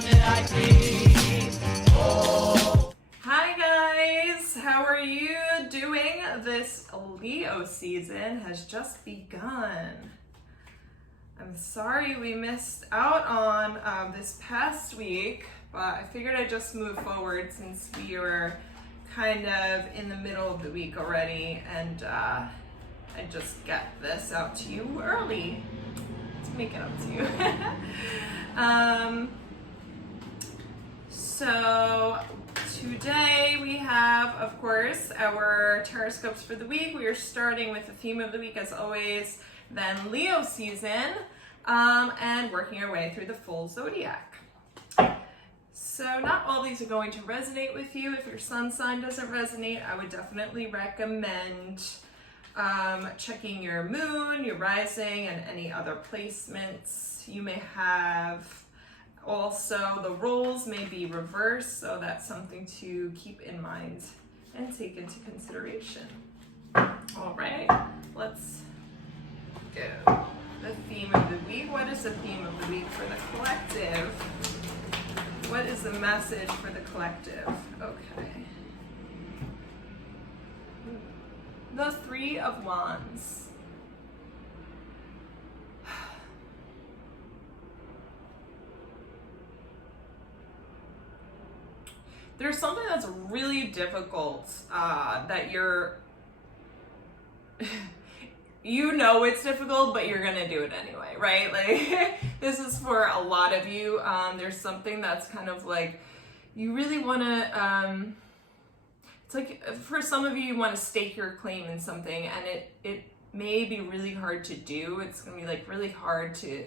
did I dream? Oh. Hi guys, how are you doing? This Leo season has just begun. I'm sorry we missed out on this past week, but I figured I'd just move forward since we were kind of in the middle of the week already, and I'd just get this out to you early to make it up to you. So today we have, of course, our Tarotscopes for the week. We are starting with the theme of the week, as always, then Leo season, and working our way through the full zodiac. So not all these are going to resonate with you. If your sun sign doesn't resonate, I would definitely recommend checking your moon, your rising, and any other placements you may have. Also, the roles may be reversed, so that's something to keep in mind and take into consideration. All right, let's go. The theme of the week. What is the theme of the week for the collective? What is the message for the collective? Okay. The Three of Wands. There's something that's really difficult that you're, you know it's difficult, but you're gonna do it anyway, right? Like, this is for a lot of you. There's something that's kind of like, you really wanna, it's like, for some of you want to stake your claim in something, and it may be really hard to do. It's gonna be like really hard to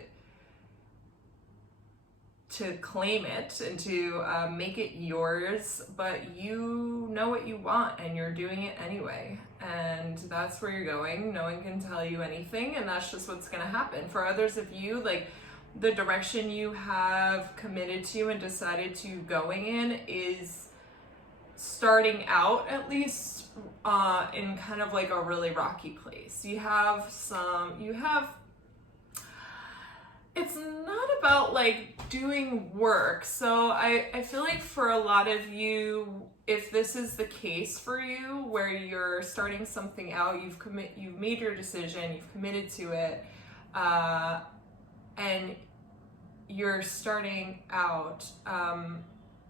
claim it and to make it yours, but you know what you want and you're doing it anyway, and that's where you're going. No one can tell you anything, and that's just what's going to happen. For others of you, like, the direction you have committed to and decided to going in is starting out, at least in kind of like a really rocky place. It's not about like doing work. So I feel like for a lot of you, if this is the case for you, where you're starting something out, you've made your decision, you've committed to it, and you're starting out,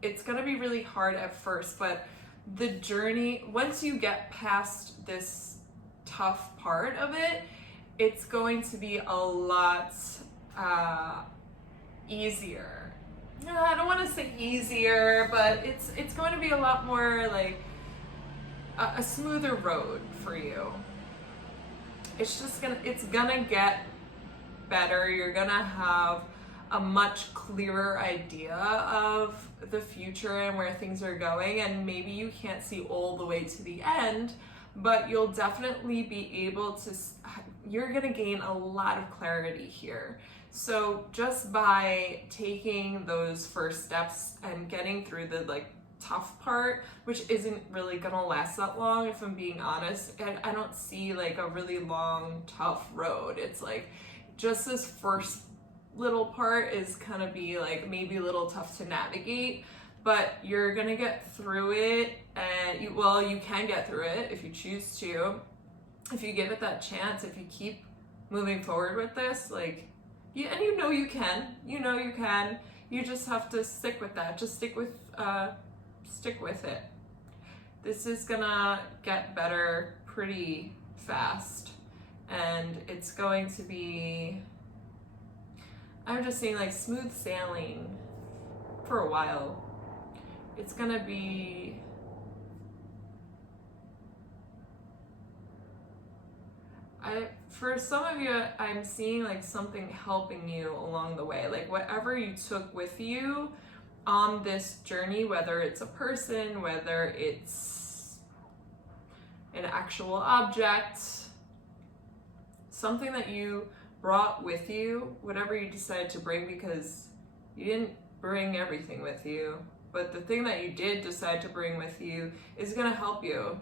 it's gonna be really hard at first, but the journey, once you get past this tough part of it, it's going to be a lot easier. I don't want to say easier, but it's going to be a lot more like a smoother road for you. It's gonna get better. You're gonna have a much clearer idea of the future and where things are going, and maybe you can't see all the way to the end, but you'll definitely be able to, you're gonna gain a lot of clarity here. So just by taking those first steps and getting through the like tough part, which isn't really gonna last that long, if I'm being honest, and I don't see like a really long, tough road. It's like just this first little part is gonna be like maybe a little tough to navigate, but you're gonna get through it, and you can get through it if you choose to, if you give it that chance, if you keep moving forward with this, like, and you know you can, you just have to stick with that. Just stick with it. This is gonna get better pretty fast, and it's going to be, I'm just saying, like, smooth sailing for a while. It's gonna be, for some of you, I'm seeing like something helping you along the way. Like, whatever you took with you on this journey, whether it's a person, whether it's an actual object, something that you brought with you, whatever you decided to bring, because you didn't bring everything with you, but the thing that you did decide to bring with you is going to help you.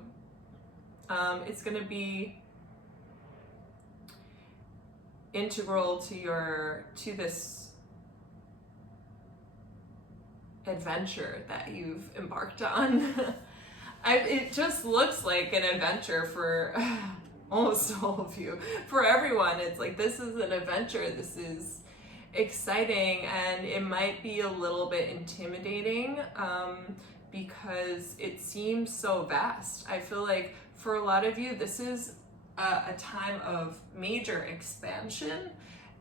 It's going to be integral to this adventure that you've embarked on. It just looks like an adventure for almost all of you. For everyone, it's like this is an adventure. This is exciting, and it might be a little bit intimidating because it seems so vast. I feel like for a lot of you, this is a time of major expansion,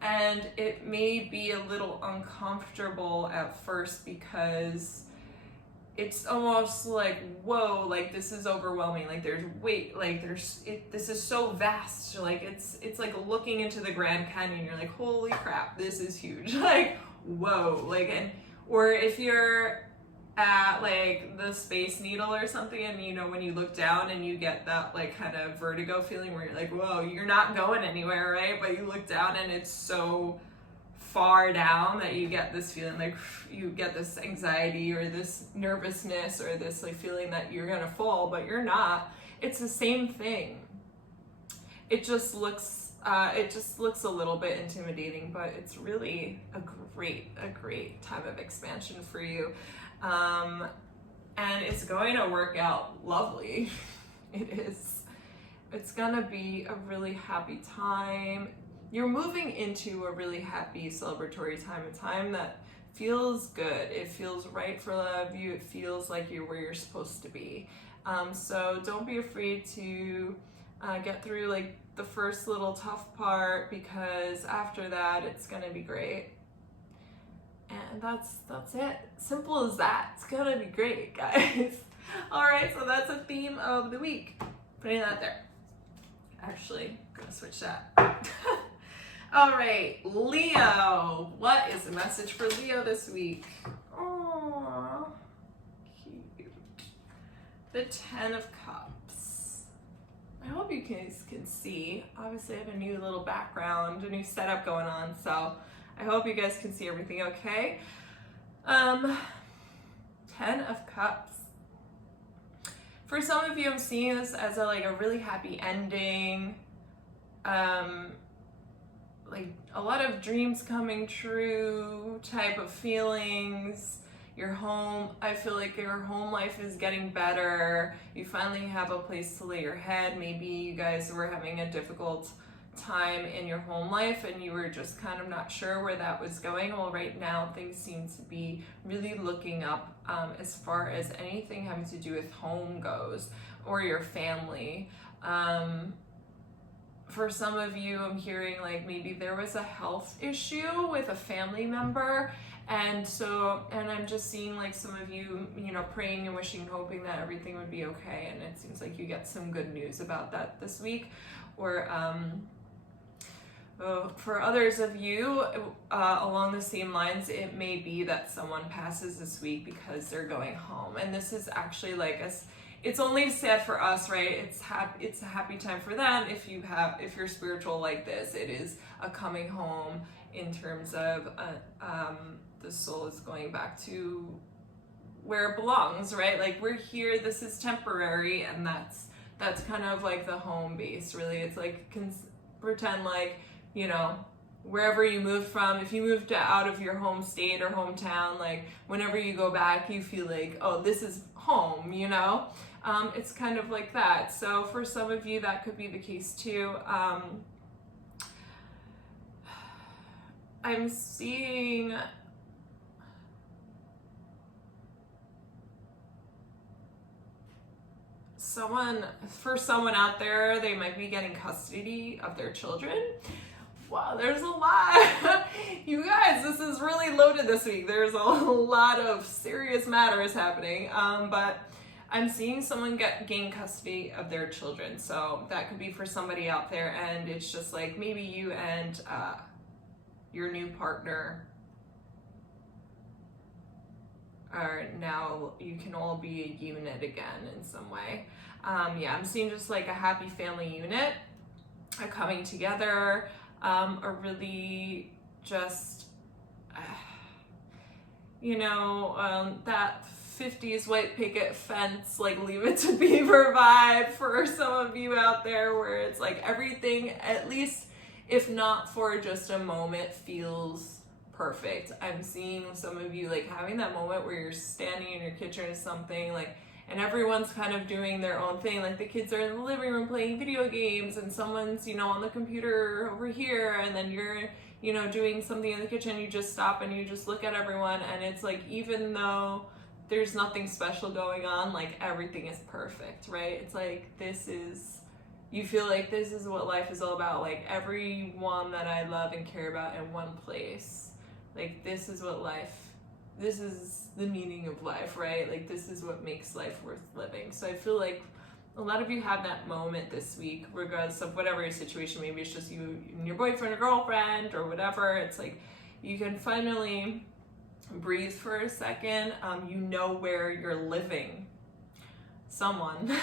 and it may be a little uncomfortable at first because it's almost like, whoa, like this is overwhelming, like there's weight, like this is so vast, like it's like looking into the Grand Canyon. You're like, holy crap, this is huge. Like, whoa. Like, and or if you're at like the Space Needle or something, and you know, when you look down and you get that like kind of vertigo feeling where you're like, whoa, you're not going anywhere, right? But you look down and it's so far down that you get this feeling, like you get this anxiety or this nervousness or this like feeling that you're gonna fall, but you're not. It's the same thing. It just looks a little bit intimidating, but it's really a great time of expansion for you. And it's going to work out lovely. It is. It's gonna be a really happy time. You're moving into a really happy celebratory time, a time that feels good. It feels right for a lot of you. It feels like you're where you're supposed to be. So don't be afraid to get through like the first little tough part, because after that it's gonna be great. And that's it. Simple as that. It's gonna be great, guys. All right, so that's a theme of the week. Putting that there. Actually, I'm gonna switch that. All right, Leo. What is the message for Leo this week? Oh, cute. The 10 of Cups. I hope you guys can see. Obviously, I have a new little background, a new setup going on, so I hope you guys can see everything okay. 10 of Cups. For some of you, I'm seeing this as a really happy ending. Like a lot of dreams coming true type of feelings. Your home, I feel like your home life is getting better. You finally have a place to lay your head. Maybe you guys were having a difficult time in your home life and you were just kind of not sure where that was going. Well, right now things seem to be really looking up as far as anything having to do with home goes, or your family. For some of you, I'm hearing like maybe there was a health issue with a family member, and I'm just seeing like some of you, praying and wishing, hoping that everything would be okay, and it seems like you get some good news about that this week. Or for others of you, along the same lines, it may be that someone passes this week because they're going home, and this is actually like it's only sad for us, right? It's a happy time for them. If you're spiritual like this, it is a coming home in terms of the soul is going back to where it belongs, right? Like, we're here, this is temporary, and that's kind of like the home base, really. It's like, pretend like, wherever you moved from, if you moved out of your home state or hometown, like whenever you go back, you feel like, oh, this is home, it's kind of like that. So for some of you, that could be the case too. I'm seeing someone out there, they might be getting custody of their children. Wow, there's a lot. You guys, this is really loaded this week. There's a lot of serious matters happening. But I'm seeing someone gain custody of their children. So that could be for somebody out there, and it's just like maybe you and your new partner are now, you can all be a unit again in some way. I'm seeing just like a happy family unit, a coming together, a really just, that 50s white picket fence, like Leave It to Beaver vibe for some of you out there, where it's like everything, at least if not for just a moment, feels perfect. I'm seeing some of you like having that moment where you're standing in your kitchen or something, like, and everyone's kind of doing their own thing. Like the kids are in the living room playing video games, and someone's, you know, on the computer over here, and then you're, you know, doing something in the kitchen. You just stop and you just look at everyone, and it's like, even though there's nothing special going on, like everything is perfect, right? It's like, you feel like this is what life is all about. Like everyone that I love and care about in one place. Like this is the meaning of life, right? Like this is what makes life worth living. So I feel like a lot of you have that moment this week, regardless of whatever your situation. Maybe it's just you and your boyfriend or girlfriend or whatever. It's like you can finally breathe for a second. You know where you're living. Someone.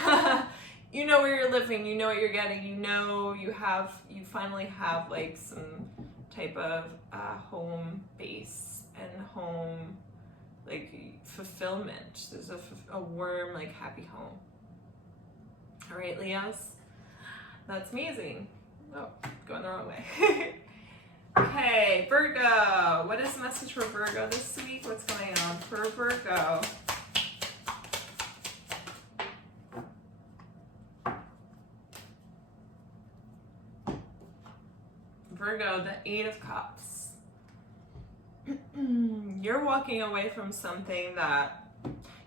You know where you're living. You know what you're getting. You know you finally have like some type of home base and home like fulfillment. There's a warm, like happy home. All right, Leos, that's amazing. Oh, going the wrong way. Okay, Virgo, what is the message for Virgo this week? What's going on for Virgo? Virgo, the Eight of Cups. You're walking away from something that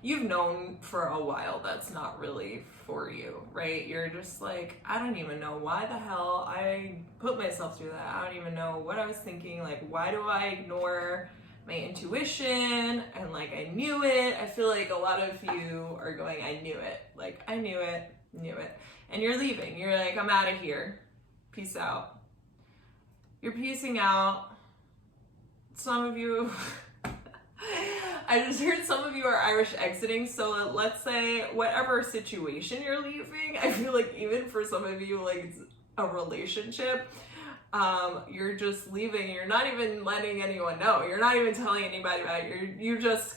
you've known for a while that's not really for you, right? You're just like, I don't even know why the hell I put myself through that. I don't even know what I was thinking. Like, why do I ignore my intuition? And like, I knew it. I feel like a lot of you are going, I knew it. Like, I knew it. And you're leaving. You're like, I'm out of here. Peace out. You're peacing out. Some of you, I just heard some of you are Irish exiting. So let's say whatever situation you're leaving, I feel like even for some of you, like it's a relationship, you're just leaving. You're not even letting anyone know. You're not even telling anybody about it. You just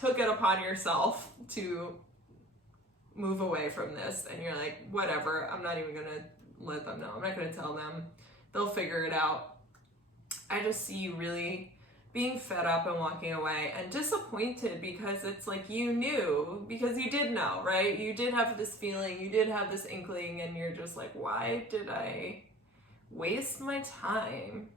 took it upon yourself to move away from this. And you're like, whatever, I'm not even going to let them know. I'm not going to tell them. They'll figure it out. I just see you really being fed up and walking away and disappointed because it's like you knew, because you did know, right? You did have this feeling, you did have this inkling, and you're just like, why did I waste my time?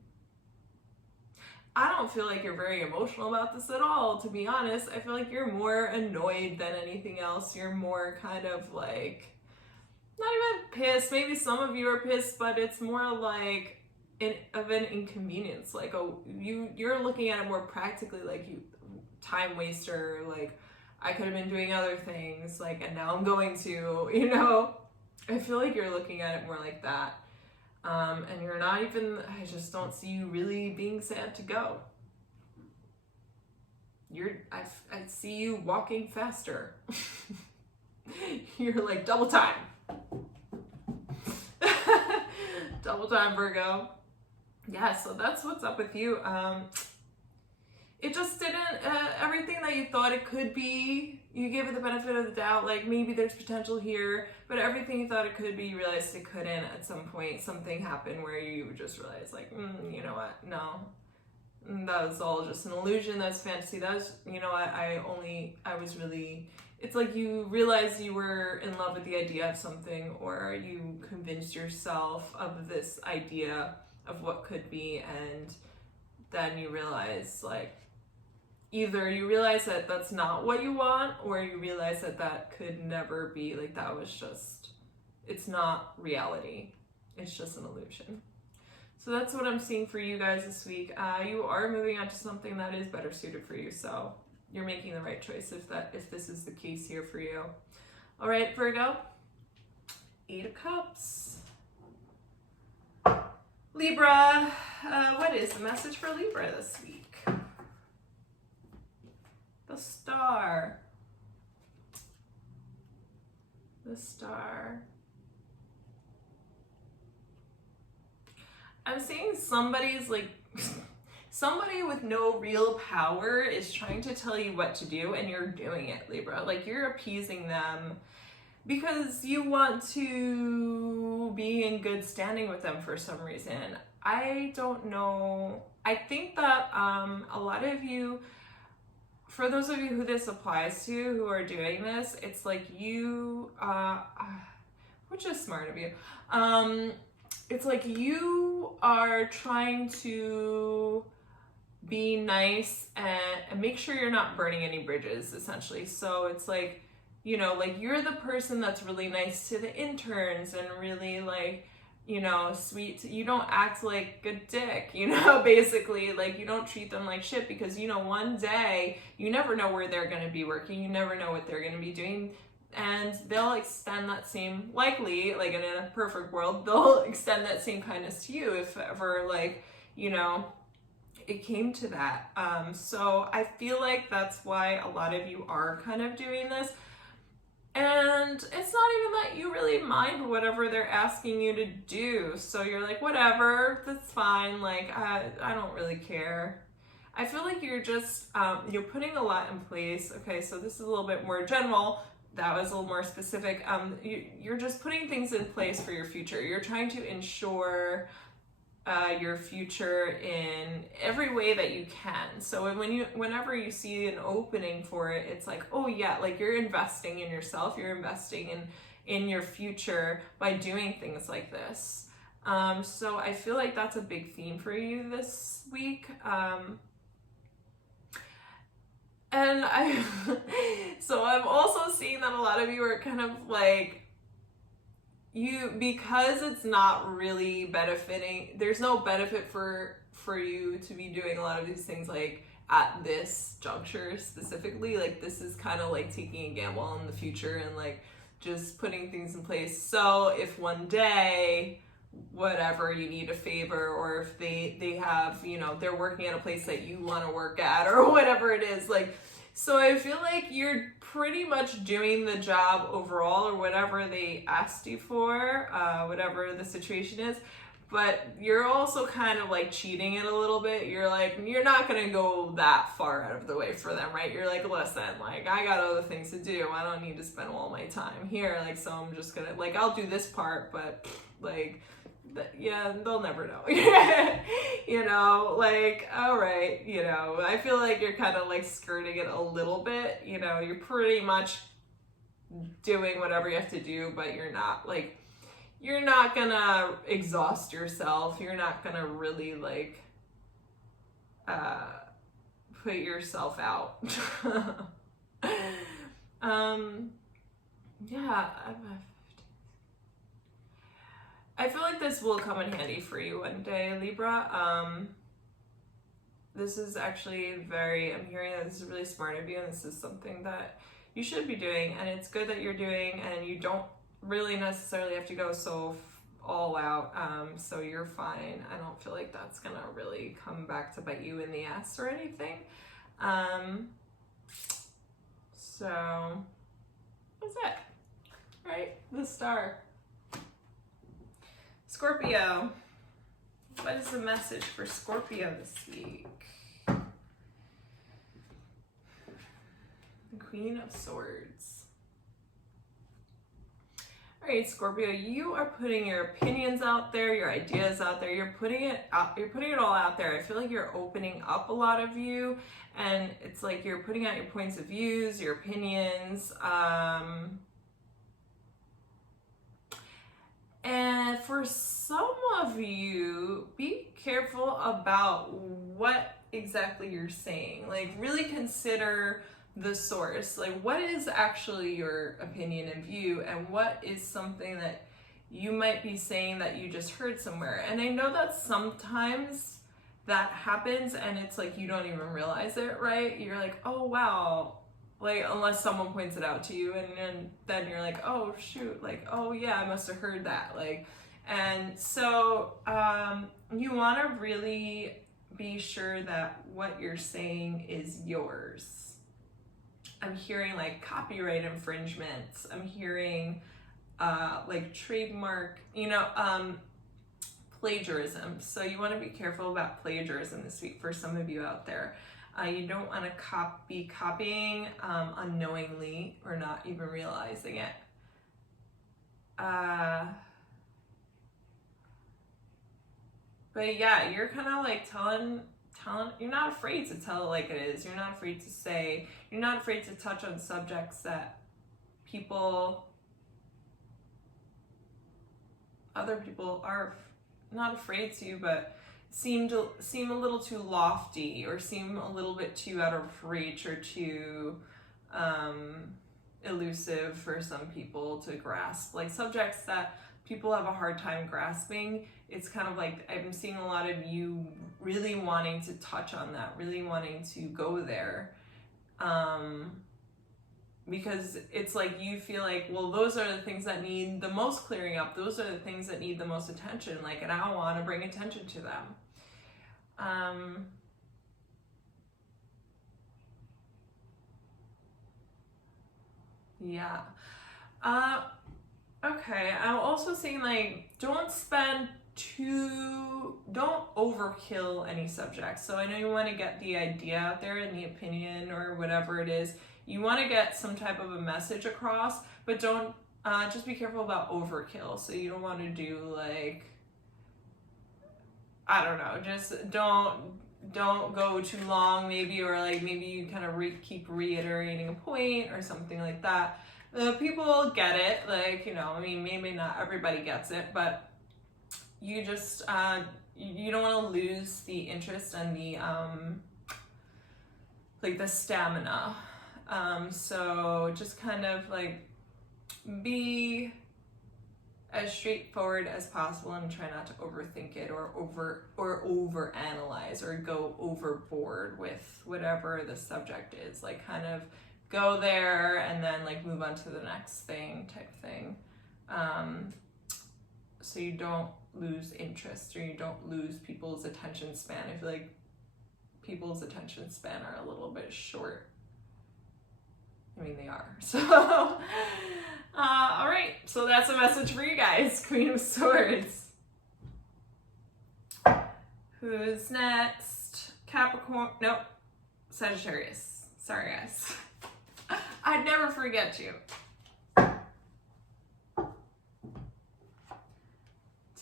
I don't feel like you're very emotional about this at all, to be honest. I feel like you're more annoyed than anything else. You're more kind of like, not even pissed. Maybe some of you are pissed, but it's more like of an inconvenience. Like, oh, you're looking at it more practically, like you time waster, like I could have been doing other things, like, and now I'm going to, you know. I feel like you're looking at it more like that. And you're not even, I just don't see you really being sad to go. I see you walking faster. You're like, double time. Double time, Virgo. Yeah, so that's what's up with you. It just didn't, everything that you thought it could be, you gave it the benefit of the doubt, like maybe there's potential here, but everything you thought it could be, you realized it couldn't. At some point, something happened where you just realized, like, you know what, no, that was all just an illusion, that was fantasy, that was, you know what, I was really, it's like you realized you were in love with the idea of something, or you convinced yourself of this idea of what could be, and then you realize, like, either you realize that that's not what you want, or you realize that that could never be, like, that was just, it's not reality. It's just an illusion. So that's what I'm seeing for you guys this week. You are moving on to something that is better suited for you, so you're making the right choice if this is the case here for you. All right, Virgo, 8 of Cups. Libra, what is the message for Libra this week? The Star. The Star. I'm seeing somebody's like, somebody with no real power is trying to tell you what to do, and you're doing it, Libra. Like, you're appeasing them because you want to be in good standing with them for some reason. I don't know I think that a lot of you, for those of you who this applies to, who are doing this, it's like you, which is smart of you. It's like you are trying to be nice and make sure you're not burning any bridges, essentially. So it's like, you know, like you're the person that's really nice to the interns and really like, you know, sweet. You don't act like a dick, you know, basically. Like you don't treat them like shit because, you know, one day you never know where they're going to be working. You never know what they're going to be doing. And they'll extend that same, likely, like in a perfect world, they'll extend that same kindness to you if ever, like, you know, it came to that. So I feel like that's why a lot of you are kind of doing this. And it's not even that you really mind whatever they're asking you to do. So you're like, whatever, that's fine. Like, I don't really care. I feel like you're just, you're putting a lot in place. Okay, so this is a little bit more general. That was a little more specific. You're just putting things in place for your future. You're trying to ensure your future in every way that you can. So whenever you see an opening for it, it's like, oh yeah, like you're investing in yourself. You're investing in your future by doing things like this. So I feel like that's a big theme for you this week. And so I'm also seeing that a lot of you are kind of like, because it's not really benefiting, there's no benefit for you to be doing a lot of these things like at this juncture specifically. Like this is kind of like taking a gamble in the future and like just putting things in place. So if one day, whatever, you need a favor, or if they have, you know, they're working at a place that you want to work at or whatever it is, like, so I feel like you're pretty much doing the job overall or whatever they asked you for, whatever the situation is, but you're also kind of like cheating it a little bit. You're like, you're not gonna go that far out of the way for them, right? You're like, listen, like I got other things to do. I don't need to spend all my time here. Like, so I'm just gonna, like, I'll do this part, but like, yeah, they'll never know. You know, like, all right, you know, I feel like you're kind of like skirting it a little bit. You know, you're pretty much doing whatever you have to do, but you're not like, you're not gonna exhaust yourself. You're not gonna really like put yourself out. Yeah, I feel like this will come in handy for you one day, Libra. This is actually I'm hearing that this is really smart of you, and this is something that you should be doing, and it's good that you're doing, and you don't really necessarily have to go so all out, so you're fine. I don't feel like that's gonna really come back to bite you in the ass or anything. So that's it, right? The star. Scorpio. What is the message for Scorpio this week? The Queen of Swords. All right, Scorpio, you are putting your opinions out there, your ideas out there. You're putting it out. You're putting it all out there. I feel like you're opening up a lot of you, and it's like you're putting out your points of views, your opinions. And for some of you, be careful about what exactly you're saying. Like, really consider the source. Like, what is actually your opinion and view, and what is something that you might be saying that you just heard somewhere. And I know that sometimes that happens and it's like you don't even realize it, right? You're like, oh wow. Like, unless someone points it out to you, and then you're like, oh shoot, like, oh yeah, I must have heard that. Like, and so you want to really be sure that what you're saying is yours. I'm hearing like copyright infringements. I'm hearing like trademark, plagiarism. So you want to be careful about plagiarism this week for some of you out there. You don't want to be copying unknowingly or not even realizing it. But yeah, you're kind of like telling, you're not afraid to tell it like it is. You're not afraid to say, you're not afraid to touch on subjects that other people are not afraid to, but seem a little too lofty, or seem a little bit too out of reach, or too elusive for some people to grasp. Like subjects that people have a hard time grasping, it's kind of like I'm seeing a lot of you really wanting to touch on that, really wanting to go there, because it's like you feel like, well, those are the things that need the most clearing up, those are the things that need the most attention, like, and I want to bring attention to them. Yeah. Okay, I'm also saying, like, don't overkill any subjects. So I know you want to get the idea out there and the opinion or whatever it is. You want to get some type of a message across, but don't, just be careful about overkill. So you don't want to do like, I don't know, just don't go too long maybe, or like maybe you kind of keep reiterating a point or something like that. People get it, like, you know, I mean, maybe not everybody gets it, but you just, you don't want to lose the interest and the, like the stamina. So just kind of like be as straightforward as possible and try not to overthink it or over analyze or go overboard with whatever the subject is. Like kind of go there and then like move on to the next thing type thing. So you don't lose interest or you don't lose people's attention span. I feel like people's attention span are a little bit short. I mean, they are. So, all right. So that's a message for you guys. Queen of Swords. Who's next? Capricorn. Nope. Sagittarius. Sorry, guys. I'd never forget you.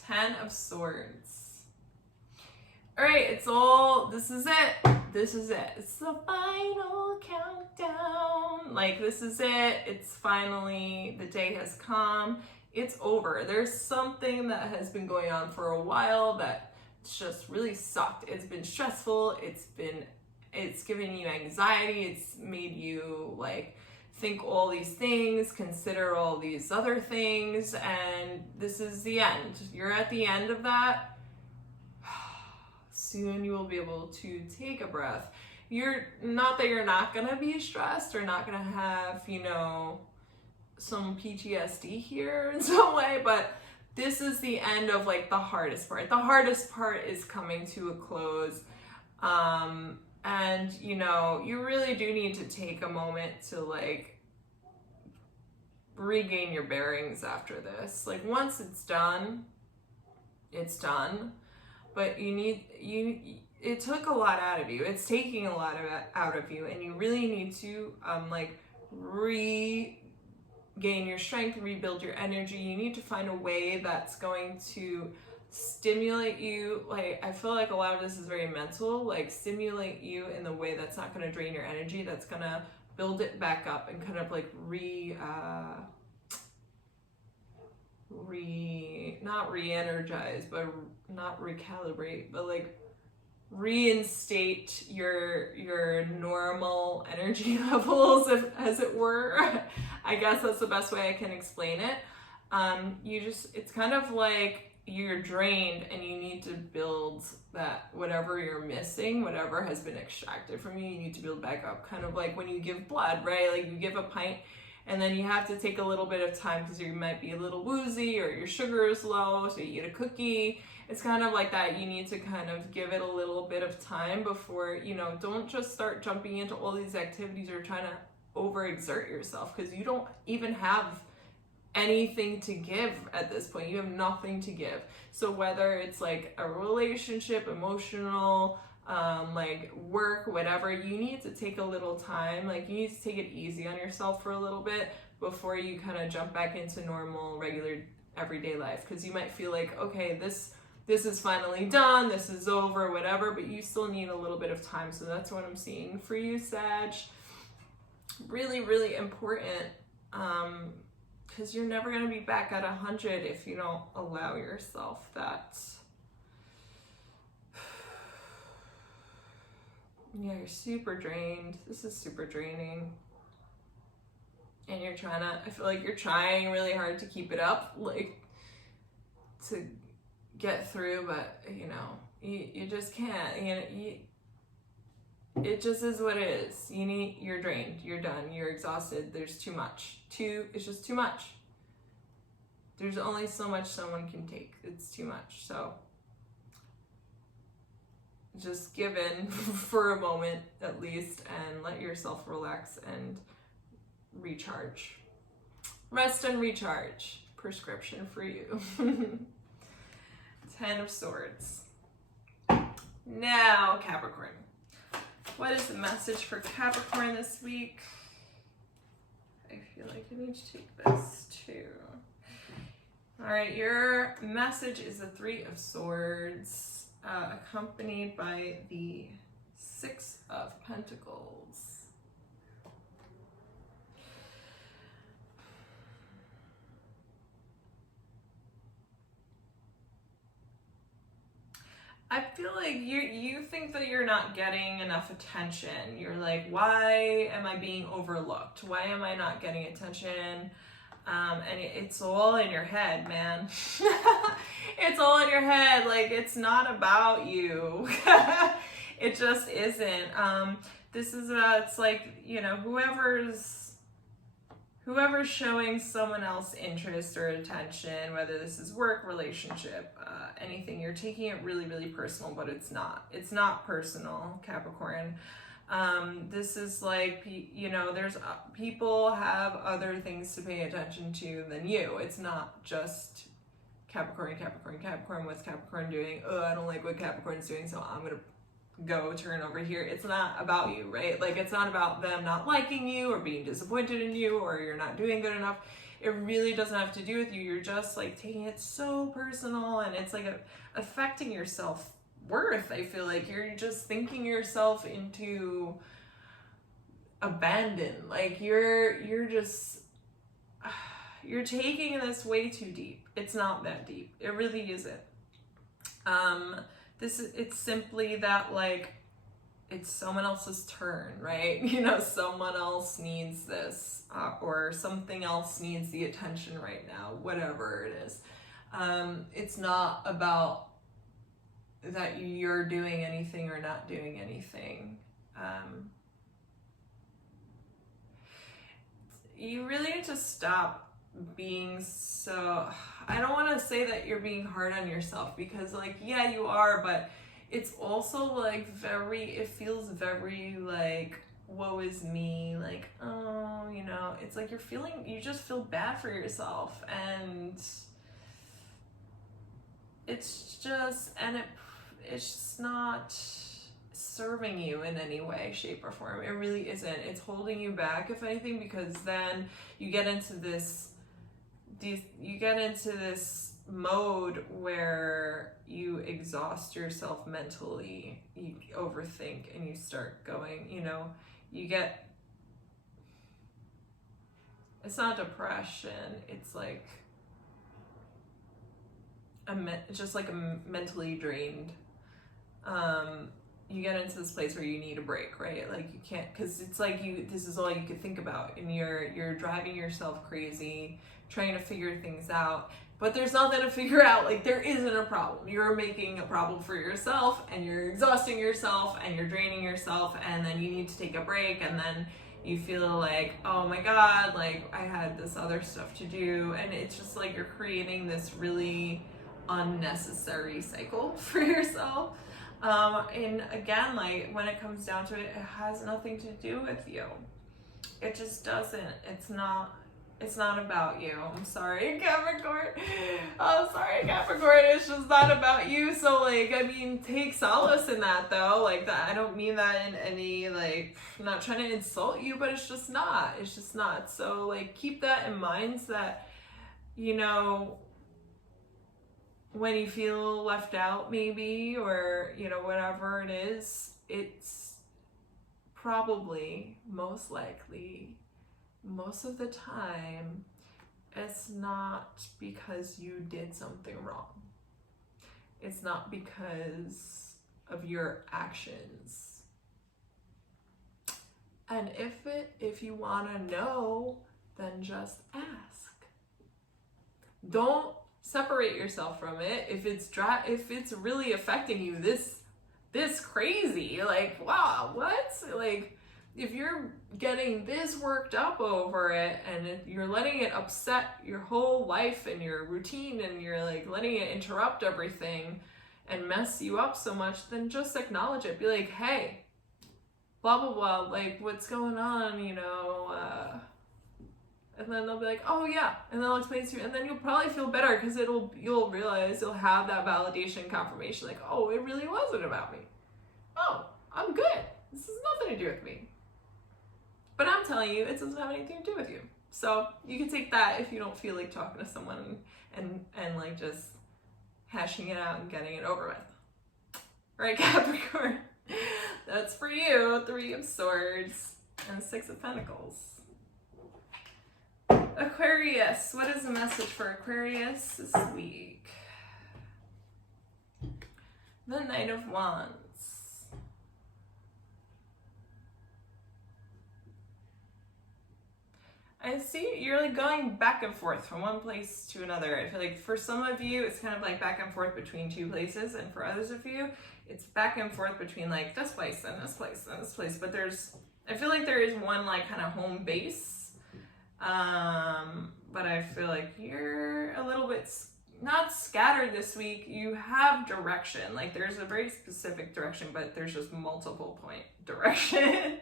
10 of Swords. All right. This is it. This is it. It's the final countdown. Like, this is it. It's finally, the day has come. It's over. There's something that has been going on for a while that just really sucked. It's been stressful. It's given you anxiety. It's made you like think all these things, consider all these other things, and this is the end. You're at the end of that. Soon you will be able to take a breath. You're not that you're not gonna be stressed or not gonna have, you know, some PTSD here in some way, but this is the end of like the hardest part. The hardest part is coming to a close. And you know, you really do need to take a moment to like regain your bearings after this. Like once it's done, it's done. But it took a lot out of you. It's taking a lot of it out of you, and you really need to like regain your strength, rebuild your energy. You need to find a way that's going to stimulate you. Like I feel like a lot of this is very mental, like stimulate you in the way that's not going to drain your energy, that's going to build it back up and kind of like not re-energize, but not recalibrate, but like reinstate your normal energy levels, as it were. I guess that's the best way I can explain it. It's kind of like you're drained and you need to build that, whatever you're missing, whatever has been extracted from you need to build back up. Kind of like when you give blood, right? Like you give a pint and then you have to take a little bit of time because you might be a little woozy or your sugar is low, so you eat a cookie. It's kind of like that. You need to kind of give it a little bit of time before, you know, don't just start jumping into all these activities or trying to overexert yourself, because you don't even have anything to give at this point. You have nothing to give. So whether it's like a relationship, emotional, like work, whatever, you need to take a little time. Like you need to take it easy on yourself for a little bit before you kind of jump back into normal, regular, everyday life. Because you might feel like, okay, this this is finally done, this is over, whatever, but you still need a little bit of time. So that's what I'm seeing for you, Sag. Really, really important, because you're never going to be back at 100 if you don't allow yourself that. Yeah, you're super drained. This is super draining. And you're trying to, I feel like you're trying really hard to keep it up, like, to get through, but, you know, you just can't, you know, it just is what it is. You're drained, you're done, you're exhausted, there's too much. It's just too much. There's only so much someone can take. It's too much. So just give in for a moment at least and let yourself relax and recharge. Rest and recharge. Prescription for you. 10 of Swords. Now, Capricorn. What is the message for Capricorn this week? I feel like I need to take this too. All right, your message is the 3 of Swords, accompanied by the 6 of Pentacles. I feel like you think that you're not getting enough attention. You're like, why am I being overlooked? Why am I not getting attention? And it's all in your head, man. It's all in your head. Like, it's not about you. It just isn't. This is it's like, you know, whoever's showing someone else interest or attention, whether this is work, relationship, anything, you're taking it really, really personal, but it's not. It's not personal, Capricorn. This is like, you know, there's people have other things to pay attention to than you. It's not just Capricorn. What's Capricorn doing? Oh, I don't like what Capricorn's doing, so I'm gonna go turn over here. It's not about you, right? Like, it's not about them not liking you or being disappointed in you or you're not doing good enough. It really doesn't have to do with you. You're just like taking it so personal, and it's like affecting your self-worth. I feel like you're just thinking yourself into abandon. Like you're taking this way too deep. It's not that deep. It really isn't. It's simply that, like, it's someone else's turn, right? You know, someone else needs this, or something else needs the attention right now, whatever it is. It's not about that you're doing anything or not doing anything. You really need to stop being so, I don't want to say that you're being hard on yourself, because, like, yeah, you are, but it's also like it feels very like, woe is me, like, oh, you know, it's like you just feel bad for yourself, and it's just not serving you in any way, shape, or form. It really isn't. It's holding you back, if anything, because then you get into this mode where you exhaust yourself mentally, you overthink, and you start going, you know, it's not depression, it's like just like a mentally drained, you get into this place where you need a break, right? Like, you can't, because it's like this is all you could think about, and you're driving yourself crazy trying to figure things out, but there's nothing to figure out. Like, there isn't a problem. You're making a problem for yourself, and you're exhausting yourself, and you're draining yourself, and then you need to take a break, and then you feel like, oh my God, like, I had this other stuff to do, and it's just like you're creating this really unnecessary cycle for yourself. And again, like, when it comes down to it, it has nothing to do with you. It just doesn't. It's not about you. I'm sorry, Capricorn. It's just not about you. So, like, I mean, take solace in that, though. Like, that, I don't mean that in any, like, I'm not trying to insult you, but it's just not. So, like, keep that in mind, so that, you know, when you feel left out maybe, or, you know, whatever it is, it's probably, most likely, most of the time, it's not because you did something wrong. It's not because of your actions. And if you want to know, then just ask. Don't separate yourself from it. If it's really affecting you this crazy, like, wow, what? Like, if you're getting this worked up over it, and if you're letting it upset your whole life and your routine, and you're like letting it interrupt everything and mess you up so much, then just acknowledge it. Be like, hey, blah blah blah, like, what's going on, you know, and then they'll be like, oh yeah, and they'll explain to you, and then you'll probably feel better, because you'll realize, you'll have that validation confirmation, like, oh, it really wasn't about me. Oh, I'm good. This has nothing to do with me. But I'm telling you, it doesn't have anything to do with you. So you can take that if you don't feel like talking to someone and like just hashing it out and getting it over with. Right, Capricorn? That's for you. 3 of Swords and 6 of Pentacles. Aquarius, what is the message for Aquarius this week? The Knight of Wands. I see you're like going back and forth from one place to another. I feel like for some of you, it's kind of like back and forth between 2 places. And for others of you, it's back and forth between like this place and this place and this place. But I feel like there is one like kind of home base. But I feel like you're a little bit not scattered this week. You have direction. Like, there's a very specific direction, but there's just multiple point directions.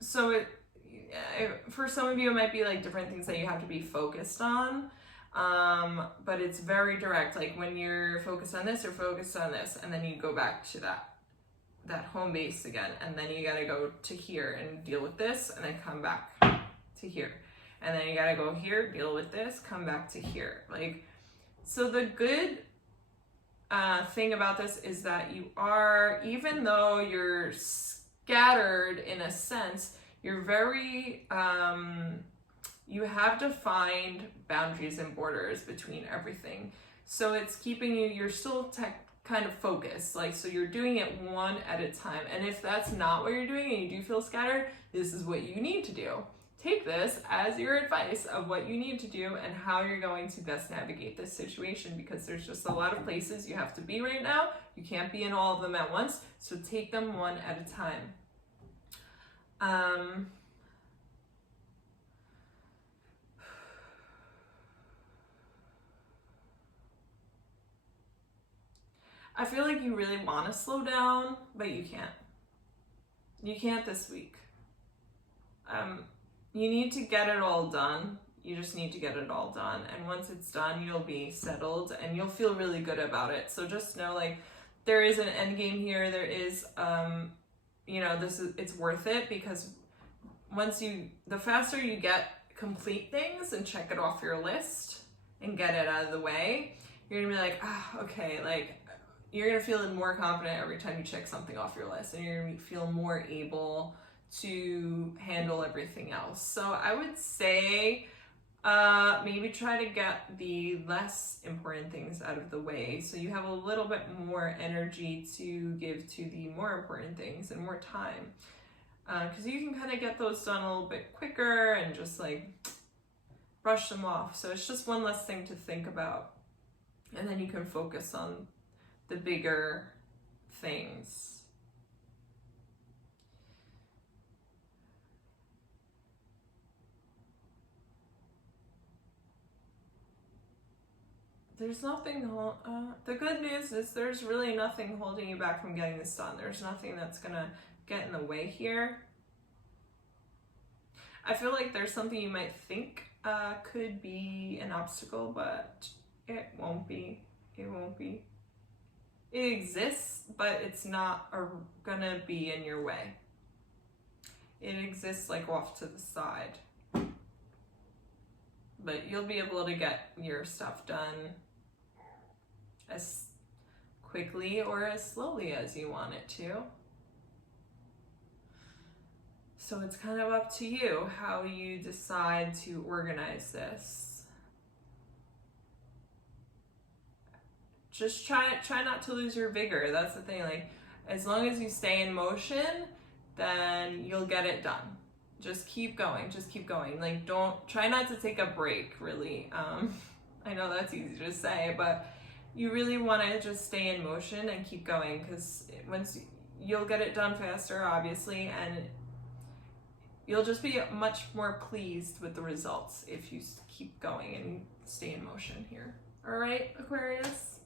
So for some of you, it might be like different things that you have to be focused on. But it's very direct. Like, when you're focused on this or focused on this, and then you go back to that home base again, and then you gotta go to here and deal with this, and then come back to here, and then you gotta go here, deal with this, come back to here. Like, so the good thing about this is that you are, even though you're scattered in a sense, you're very you have defined boundaries and borders between everything, so it's keeping you're still kind of focused, like, so you're doing it one at a time. And if that's not what you're doing and you do feel scattered, this is what you need to do. Take this as your advice of what you need to do and how you're going to best navigate this situation, because there's just a lot of places you have to be right now. You can't be in all of them at once, so take them one at a time. I feel like you really want to slow down, but you can't. You can't this week. You need to get it all done. You just need to get it all done. And once it's done, you'll be settled and you'll feel really good about it. So just know, like, there is an end game here. There is, you know, it's worth it, because the faster you complete things and check it off your list and get it out of the way, you're gonna be like, okay, like, you're gonna feel more confident every time you check something off your list, and you're gonna feel more able to handle everything else. So I would say maybe try to get the less important things out of the way, so you have a little bit more energy to give to the more important things and more time, because you can kind of get those done a little bit quicker and just like brush them off. So it's just one less thing to think about, and then you can focus on the bigger things. There's nothing, the good news is there's really nothing holding you back from getting this done. There's nothing that's gonna get in the way here. I feel like there's something you might think could be an obstacle, but it won't be. It won't be. It exists, but it's not gonna be in your way. It exists like off to the side. but you'll be able to get your stuff done as quickly or as slowly as you want it to. So it's kind of up to you how you decide to organize this. Just try not to lose your vigor. That's the thing. Like, as long as you stay in motion, then you'll get it done. Just keep going. Just keep going. Like, try not to take a break, really. I know that's easy to say, but you really want to just stay in motion and keep going, because you'll get it done faster, obviously, and you'll just be much more pleased with the results if you keep going and stay in motion here. All right, Aquarius?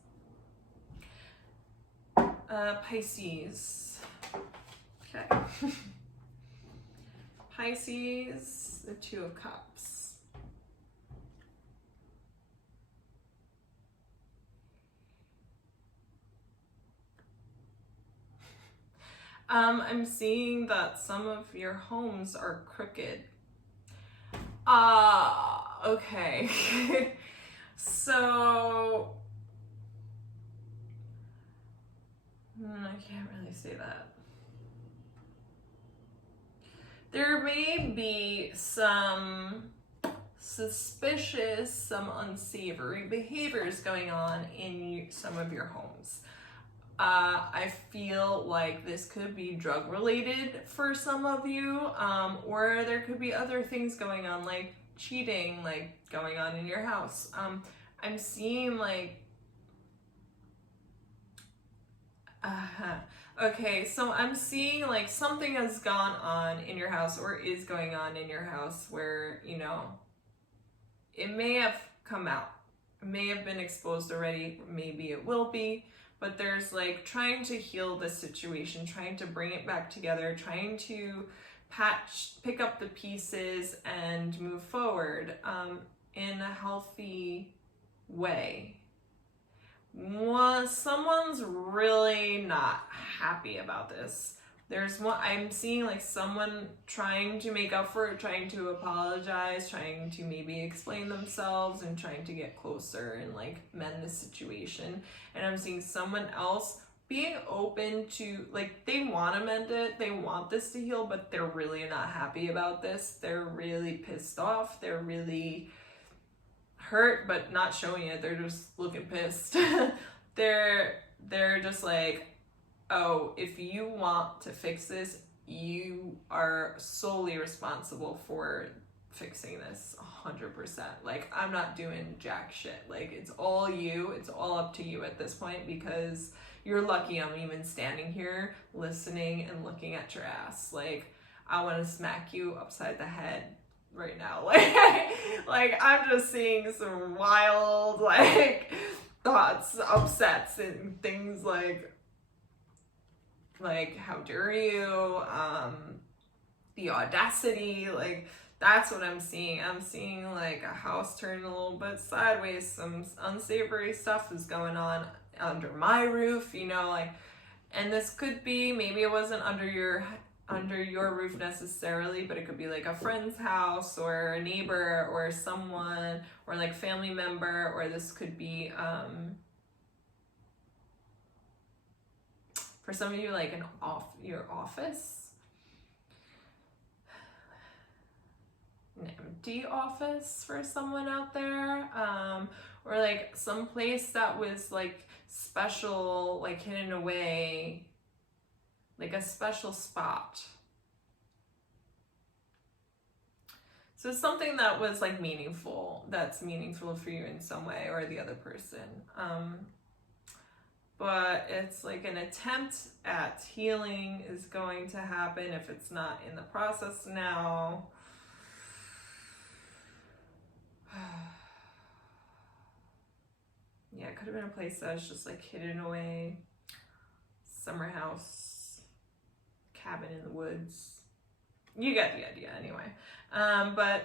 Pisces. Okay. Pisces, the Two of Cups. I'm seeing that some of your homes are crooked. Okay. So, I can't really say that. There may be some suspicious, some unsavory behaviors going on in some of your homes. I feel like this could be drug related for some of you, or there could be other things going on, like cheating, like going on in your house. I'm seeing like, okay, so I'm seeing like something has gone on in your house or is going on in your house where, you know, it may have come out. It may have been exposed already, maybe it will be. But there's like trying to heal the situation, trying to bring it back together, trying to pick up the pieces and move forward in a healthy way. Someone's really not happy about this. I'm seeing like someone trying to make up for it, trying to apologize, trying to maybe explain themselves and trying to get closer and like mend the situation. And I'm seeing someone else being open to, like, they want to mend it, they want this to heal, but they're really not happy about this. They're really pissed off. They're really hurt, but not showing it. They're just looking pissed. They're just like, oh, if you want to fix this, you are solely responsible for fixing this 100%. Like, I'm not doing jack shit. Like, it's all you. It's all up to you at this point, because you're lucky I'm even standing here listening and looking at your ass. Like, I want to smack you upside the head right now. Like I'm just seeing some wild, like, thoughts, upsets, and things like how dare you, the audacity, like, that's what I'm seeing. I'm seeing like a house turn a little bit sideways. Some unsavory stuff is going on under my roof, you know, like, and this could be, maybe it wasn't under your roof necessarily, but it could be like a friend's house or a neighbor or someone or like family member, or this could be for some of you, like your office, an empty office for someone out there, or like some place that was like special, like hidden away, like a special spot. So something that was like meaningful, that's meaningful for you in some way or the other person. But it's like an attempt at healing is going to happen if it's not in the process now. Yeah, it could have been a place that was just like hidden away, summer house, cabin in the woods. You get the idea anyway. But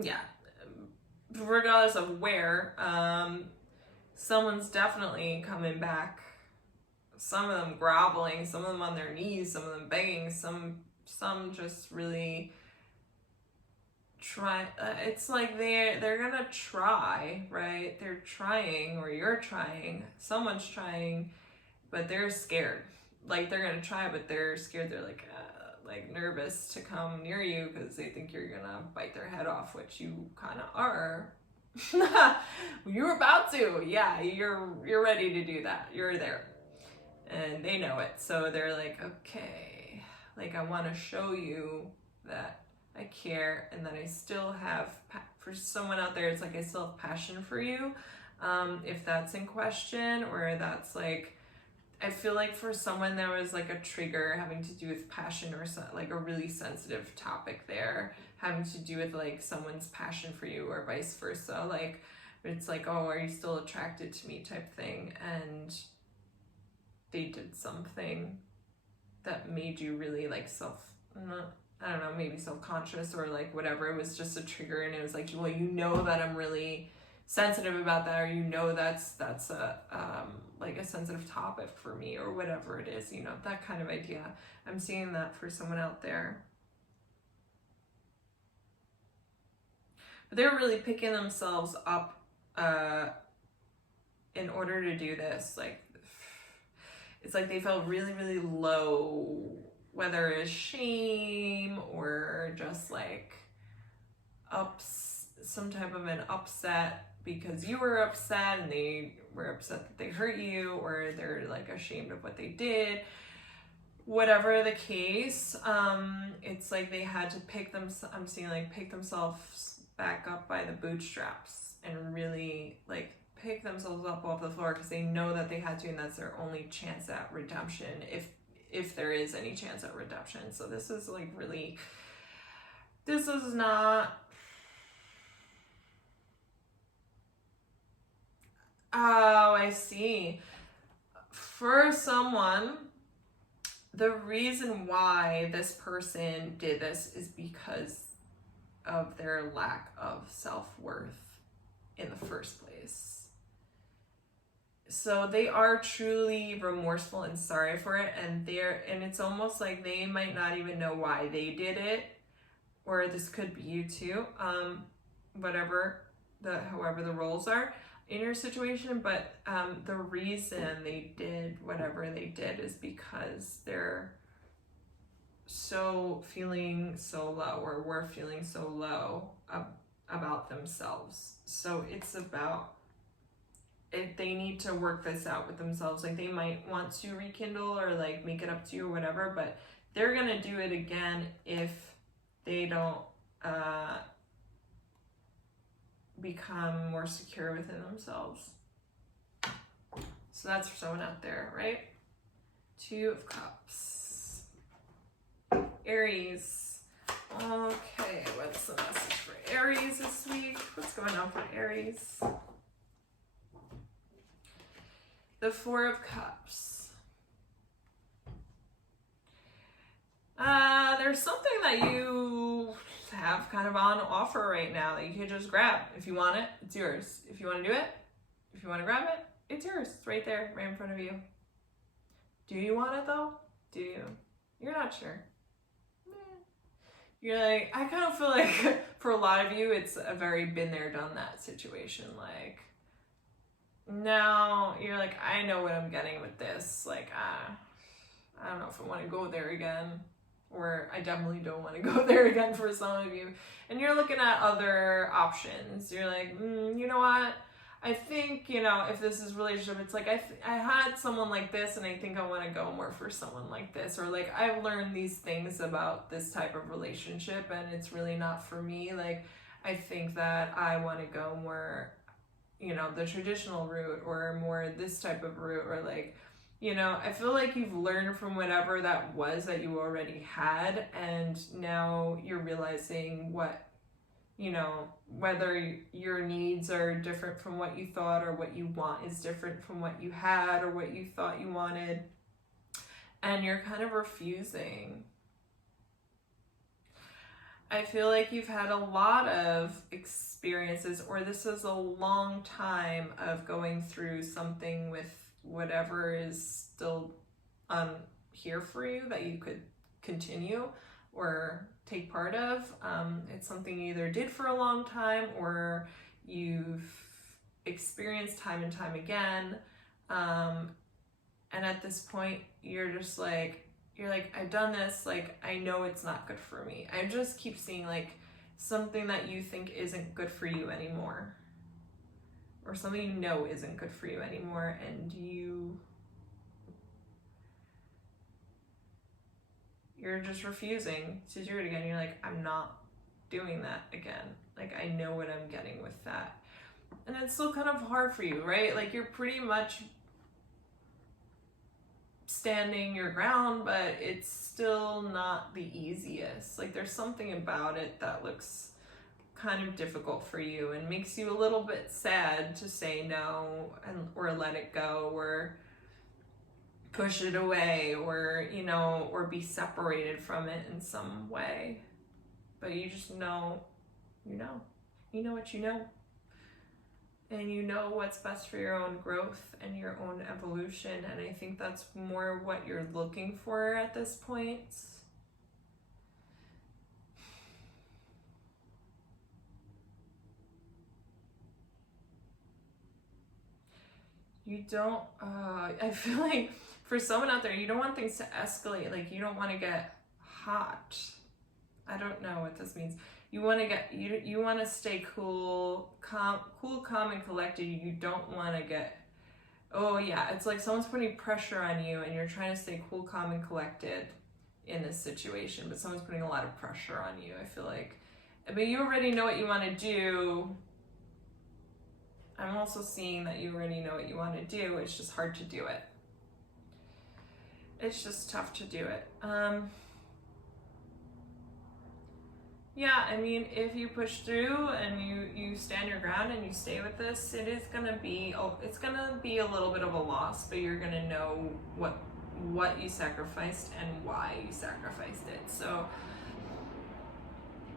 yeah, regardless of where, someone's definitely coming back. Some of them groveling, some of them on their knees, some of them begging, some just really it's like they're gonna try, right? They're trying, or you're trying, someone's trying, but they're scared. Like, they're gonna try, but they're scared. They're like nervous to come near you because they think you're gonna bite their head off, which you kind of are. You're about to. Yeah, you're ready to do that. You're there, and they know it. So they're like, okay, like, I want to show you that I care and that I still have, for someone out there, it's like I still have passion for you. If that's in question, or that's like, I feel like for someone there was like a trigger having to do with passion, or like a really sensitive topic there having to do with like someone's passion for you, or vice versa. Like, it's like, oh, are you still attracted to me type thing, and they did something that made you really like I don't know, maybe self-conscious, or like whatever. It was just a trigger, and it was like, well, you know that I'm really sensitive about that, or you know that's a like a sensitive topic for me, or whatever it is, you know, that kind of idea. I'm seeing that for someone out there. But they're really picking themselves up in order to do this. Like, it's like they felt really, really low, whether it's shame or just like some type of an upset because you were upset, and they were upset that they hurt you, or they're like ashamed of what they did. Whatever the case, it's like they had to pick themselves back up by the bootstraps and really like pick themselves up off the floor, because they know that they had to, and that's their only chance at redemption, if there is any chance at redemption. So this is like really, this is not, oh, I see. For someone, the reason why this person did this is because of their lack of self-worth in the first place. So they are truly remorseful and sorry for it, and it's almost like they might not even know why they did it, or this could be you too, however the roles are in your situation, but the reason they did whatever they did is because they're feeling so low, or were feeling so low about themselves. So it's about, they need to work this out with themselves. Like, they might want to rekindle or like make it up to you or whatever, but they're gonna do it again if they don't become more secure within themselves. So that's for someone out there, right? 2 of Cups. Aries. Okay, what's the message for Aries this week? What's going on for Aries? The 4 of Cups. There's something that you have kind of on offer right now that you can just grab. If you want it, it's yours. If you want to do it, if you want to grab it, it's yours. It's right there, right in front of you. Do you want it though? Do you? You're not sure. You're like, I kind of feel like for a lot of you, it's a very been there, done that situation. Like, now you're like, I know what I'm getting with this. Like, I don't know if I want to go there again. Or I definitely don't want to go there again for some of you. And you're looking at other options. You're like, you know what? I think, you know, if this is relationship, it's like, I had someone like this, and I think I want to go more for someone like this. Or like, I've learned these things about this type of relationship, and it's really not for me. Like, I think that I want to go more, you know, the traditional route, or more this type of route, or like, you know, I feel like you've learned from whatever that was that you already had, and now you're realizing what, you know, whether your needs are different from what you thought, or what you want is different from what you had, or what you thought you wanted, and you're kind of refusing. I feel like you've had a lot of experiences, or this is a long time of going through something with whatever is still here for you that you could continue. or take part of. It's something you either did for a long time or you've experienced time and time again. And at this point, you're just like, I've done this, like, I know it's not good for me. I just keep seeing like something that you think isn't good for you anymore, or something you know isn't good for you anymore, and you're just refusing to do it again. You're like, I'm not doing that again. Like, I know what I'm getting with that. And it's still kind of hard for you, right? Like, you're pretty much standing your ground, but it's still not the easiest. Like, there's something about it that looks kind of difficult for you and makes you a little bit sad to say no, and or let it go, or push it away, or, you know, or be separated from it in some way. But you just know, you know what you know. And you know what's best for your own growth and your own evolution. And I think that's more what you're looking for at this point. You don't, I feel like for someone out there, you don't want things to escalate. Like, you don't want to get hot. I don't know what this means. You want to get, you want to stay cool, calm, and collected. You don't want to get, oh yeah, it's like someone's putting pressure on you and you're trying to stay cool, calm, and collected in this situation, but someone's putting a lot of pressure on you, I feel like. But you already know what you want to do. I'm also seeing that you already know what you want to do. It's just hard to do it. It's just tough to do it. Yeah, I mean, if you push through and you stand your ground and you stay with this, it's gonna be a little bit of a loss, but you're gonna know what you sacrificed and why you sacrificed it. So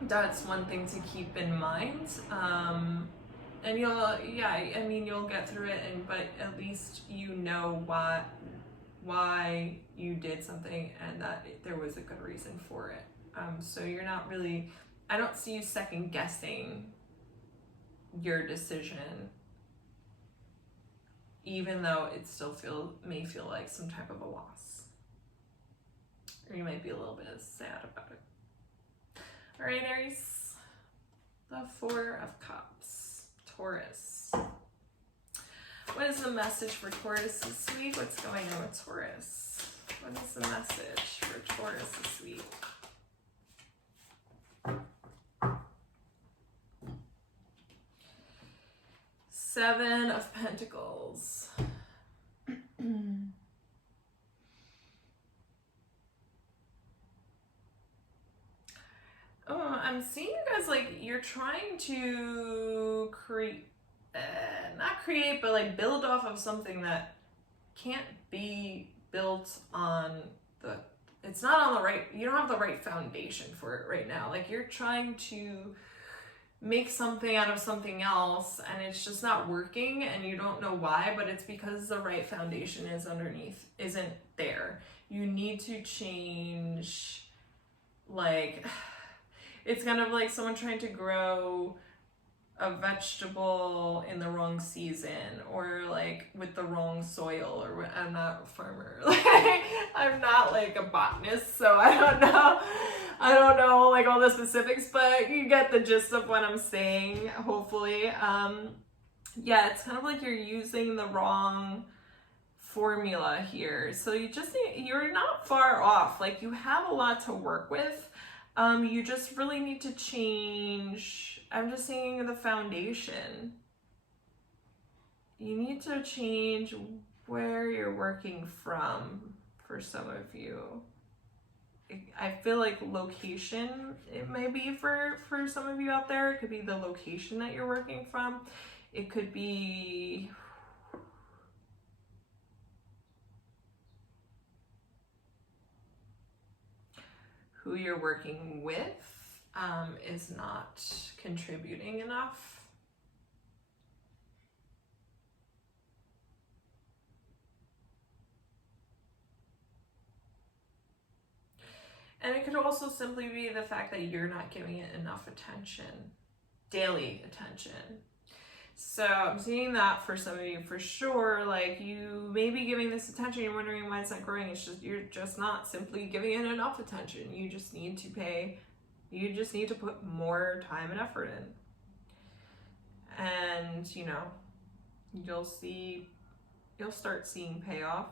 that's one thing to keep in mind. And you'll get through it, but at least you know why you did something and that there was a good reason for it. So you're not really, I don't see you second guessing your decision, even though it still may feel like some type of a loss. Or you might be a little bit sad about it. All right, Aries, the Four of Cups, Taurus. What is the message for Taurus this week? What's going on with Taurus? What is the message for Taurus this week? Seven of Pentacles. Oh, I'm seeing you guys, like, you're trying to not create, but like build off of something that can't be built on it's not on the right, you don't have the right foundation for it right now. Like, you're trying to make something out of something else and it's just not working and you don't know why, but it's because the right foundation isn't there. You need to change, like, it's kind of like someone trying to grow a vegetable in the wrong season, or like with the wrong soil, or I'm not a farmer. Like, I'm not like a botanist, so I don't know like all the specifics, but you get the gist of what I'm saying, hopefully. Yeah, it's kind of like you're using the wrong formula here. So you're not far off. Like, you have a lot to work with. You just really need to change. I'm just saying the foundation. You need to change where you're working from for some of you. I feel like location, it may be for some of you out there. It could be the location that you're working from. It could be who you're working with is not contributing enough. And it could also simply be the fact that you're not giving it enough attention, daily attention. So I'm seeing that for some of you for sure. Like, you may be giving this attention, you're wondering why it's not growing. It's just, you're just not simply giving it enough attention. You just need to put more time and effort in. And, you know, you'll start seeing payoff.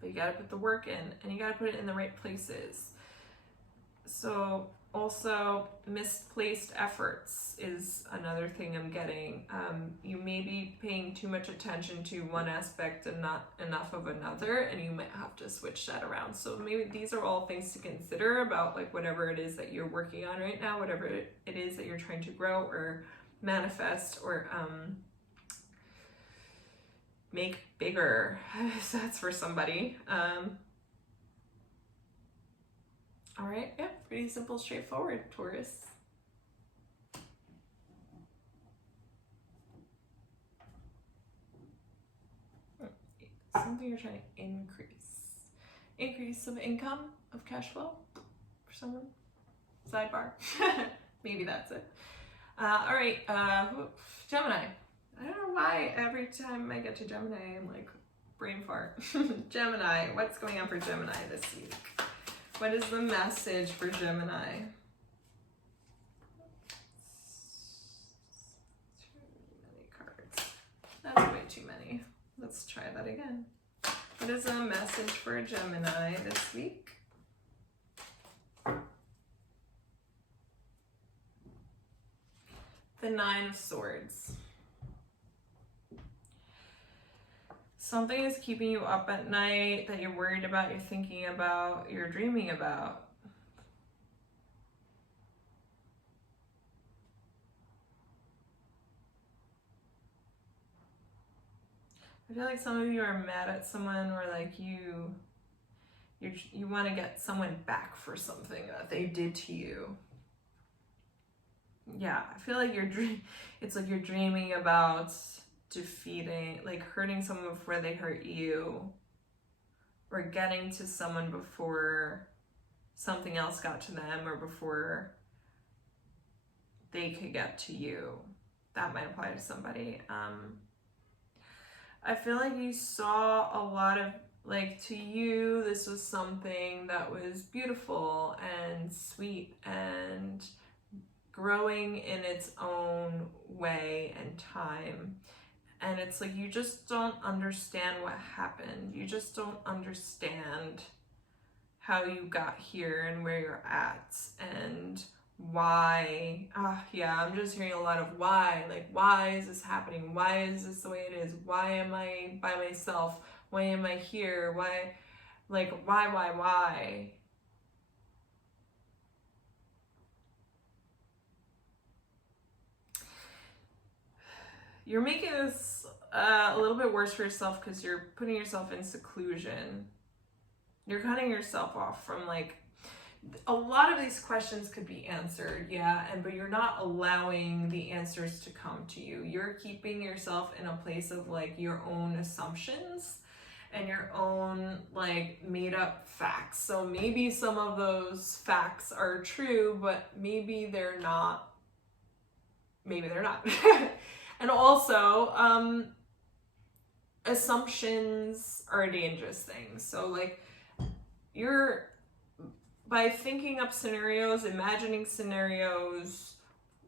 But you gotta put the work in, and you gotta put it in the right places. So also, misplaced efforts is another thing I'm getting. You may be paying too much attention to one aspect and not enough of another, and you might have to switch that around. So maybe these are all things to consider about, like, whatever it is that you're working on right now, whatever it is that you're trying to grow or manifest or make bigger. So that's for somebody. All right, yeah, pretty simple, straightforward, Taurus. Something you're trying to increase of income, of cash flow for someone. Sidebar. Maybe that's it. All right, Gemini. I don't know why every time I get to Gemini, I'm like, brain fart. Gemini, what's going on for Gemini this week? What is the message for Gemini? Too many cards. That's way too many. Let's try that again. What is the message for Gemini this week? The Nine of Swords. Something is keeping you up at night that you're worried about, you're thinking about, you're dreaming about. I feel like some of you are mad at someone, or like you want to get someone back for something that they did to you. Yeah, I feel like it's like you're dreaming about defeating, like hurting someone before they hurt you, or getting to someone before something else got to them, or before they could get to you. That might apply to somebody. I feel like you saw a lot of, like, to you, this was something that was beautiful and sweet and growing in its own way and time. And it's like, you just don't understand what happened. You just don't understand how you got here and where you're at and why. Yeah, I'm just hearing a lot of why. Like, why is this happening? Why is this the way it is? Why am I by myself? Why am I here? Why? Like, why? You're making this a little bit worse for yourself because you're putting yourself in seclusion. You're cutting yourself off from, like, a lot of these questions could be answered, yeah, but you're not allowing the answers to come to you. You're keeping yourself in a place of, like, your own assumptions and your own, like, made up facts. So maybe some of those facts are true, but maybe they're not. Maybe they're not. And also, assumptions are a dangerous thing. So, like, by thinking up scenarios, imagining scenarios,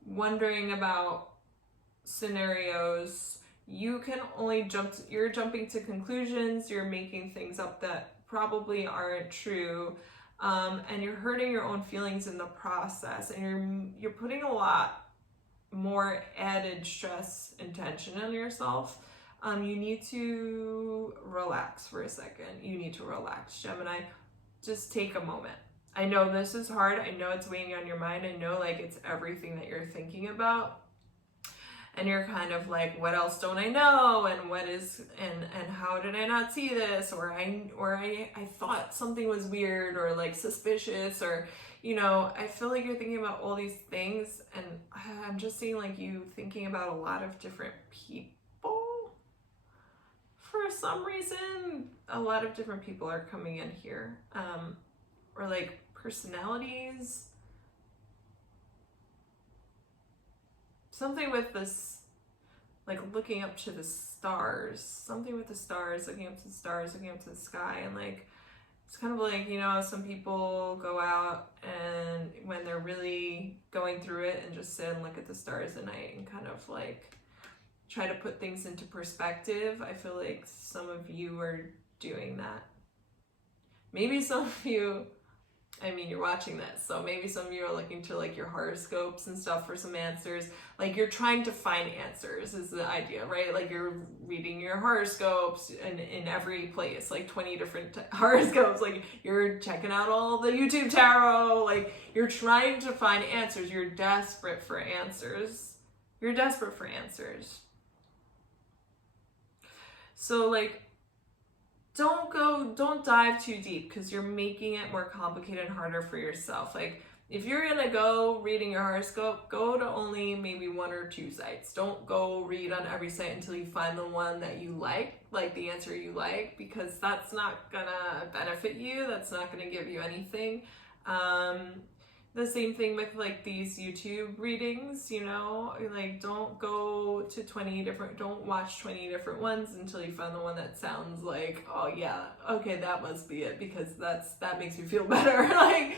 wondering about scenarios, you can only you're jumping to conclusions, you're making things up that probably aren't true, and you're hurting your own feelings in the process, and you're putting a lot more added stress and tension on yourself. You need to relax for a second. You need to relax, Gemini. Just take a moment. I know this is hard. I know it's weighing on your mind. I know, like, it's everything that you're thinking about. And you're kind of like, what else don't I know? And what is, and how did I not see this? Or I thought something was weird or, like, suspicious, or, you know, I feel like you're thinking about all these things, and I'm just seeing, like, you thinking about a lot of different people for some reason, a lot of different people are coming in here. Or like personalities. Something with this, like looking up to the stars. Something with the stars, looking up to the stars, looking up to the sky. And like, it's kind of like, you know, some people go out and when they're really going through it and just sit and look at the stars at night and kind of like try to put things into perspective. I feel like some of you are doing that. Maybe some of you, I mean, you're watching this, so maybe some of you are looking to like your horoscopes and stuff for some answers. Like you're trying to find answers is the idea, right? Like you're reading your horoscopes in every place, like 20 different horoscopes. Like you're checking out all the YouTube tarot. Like you're trying to find answers. You're desperate for answers. You're desperate for answers. So like, don't dive too deep because you're making it more complicated and harder for yourself. Like if you're gonna go reading your horoscope, go to only maybe 1 or 2 sites. Don't go read on every site until you find the one that you like the answer you like, because that's not gonna benefit you. That's not gonna give you anything. The same thing with like these YouTube readings, you know, like don't go to don't watch 20 different ones until you find the one that sounds like, oh yeah, okay, that must be it, because that makes me feel better. Like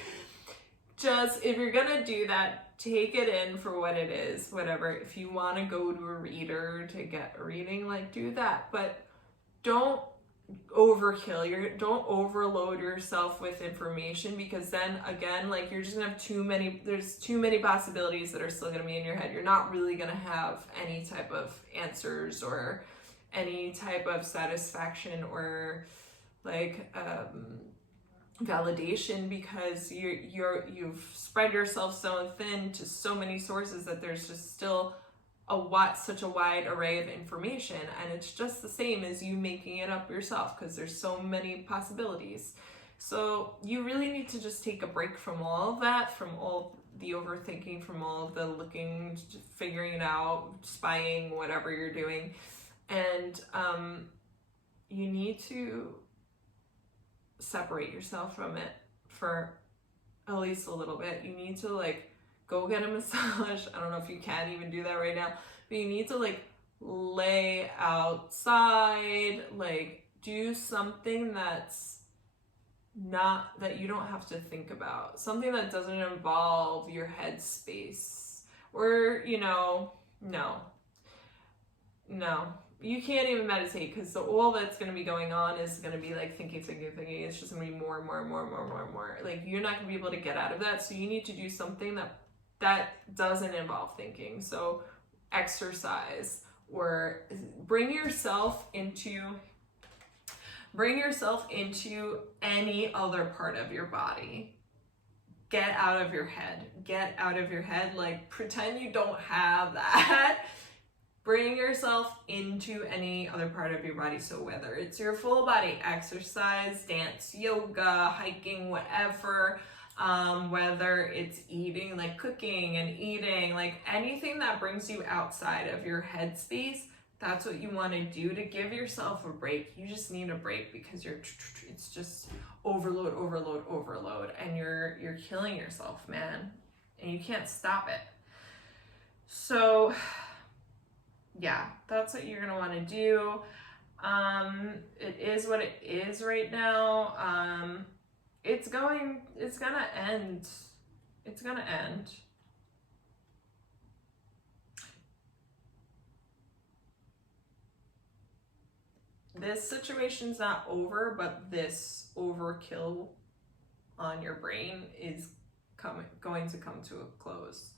just, if you're gonna do that, take it in for what it is, whatever. If you want to go to a reader to get a reading, like do that, but don't overkill. Don't overload yourself with information, because then again, like you're just gonna have there's too many possibilities that are still gonna be in your head. You're not really gonna have any type of answers or any type of satisfaction or like validation, because you've spread yourself so thin to so many sources that there's just still such a wide array of information, and it's just the same as you making it up yourself because there's so many possibilities. So you really need to just take a break from all of that, from all the overthinking, from all of the looking, figuring it out, spying, whatever you're doing, and you need to separate yourself from it for at least a little bit. You need to like go get a massage. I don't know if you can even do that right now, but you need to like lay outside, like do something that's not, that you don't have to think about, something that doesn't involve your head space, or, you know, no, you can't even meditate, because all that's going to be going on is going to be like thinking. It's just going to be more. Like you're not going to be able to get out of that. So you need to do something that doesn't involve thinking. So exercise, or bring yourself into any other part of your body. Get out of your head. Like pretend you don't have that. Bring yourself into any other part of your body. So whether it's your full body exercise, dance, yoga, hiking, whatever, whether it's eating, like cooking and eating, like anything that brings you outside of your headspace, that's what you want to do to give yourself a break. You just need a break because it's just overload, and you're killing yourself, man, and you can't stop it. So yeah, that's what you're gonna want to do. It is what it is right now. It's gonna end. It's gonna end. This situation's not over, but this overkill on your brain is going to come to a close.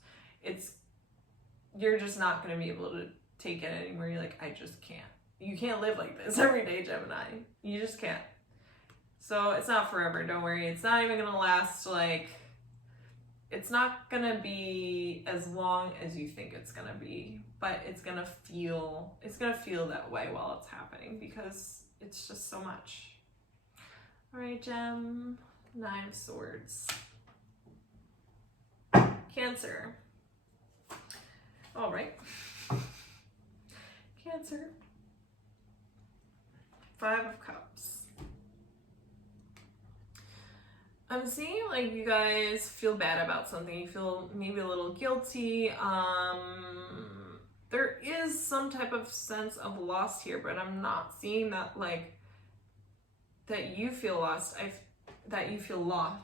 You're just not going to be able to take it anymore. You're like, I just can't. You can't live like this every day, Gemini. You just can't. So it's not forever, don't worry. It's not even going to last, like, it's not going to be as long as you think it's going to be, but it's going to feel that way while it's happening, because it's just so much. All right, Gem, 9 of Swords. Cancer. All right. Cancer. Five of Cups. I'm seeing like you guys feel bad about something. You feel maybe a little guilty. There is some type of sense of loss here, but I'm not seeing that like that you feel lost. That you feel lost.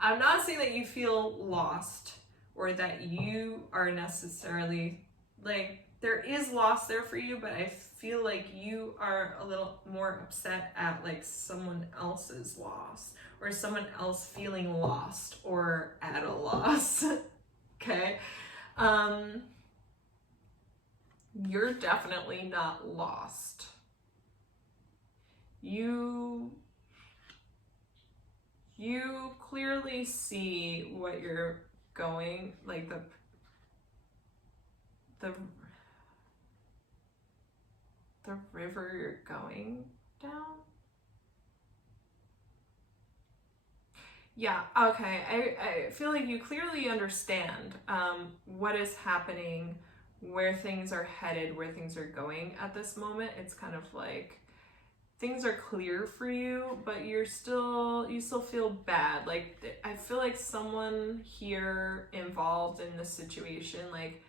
I'm not saying that you feel lost or that you are necessarily like there is loss there for you, but I feel like you are a little more upset at like someone else's loss or someone else feeling lost or at a loss. Okay. You're definitely not lost. You clearly see what you're going, like the river you're going down. Yeah, okay. I feel like you clearly understand what is happening, where things are headed, where things are going at this moment. It's kind of like things are clear for you, but you still feel bad. Like I feel like someone here involved in this situation, like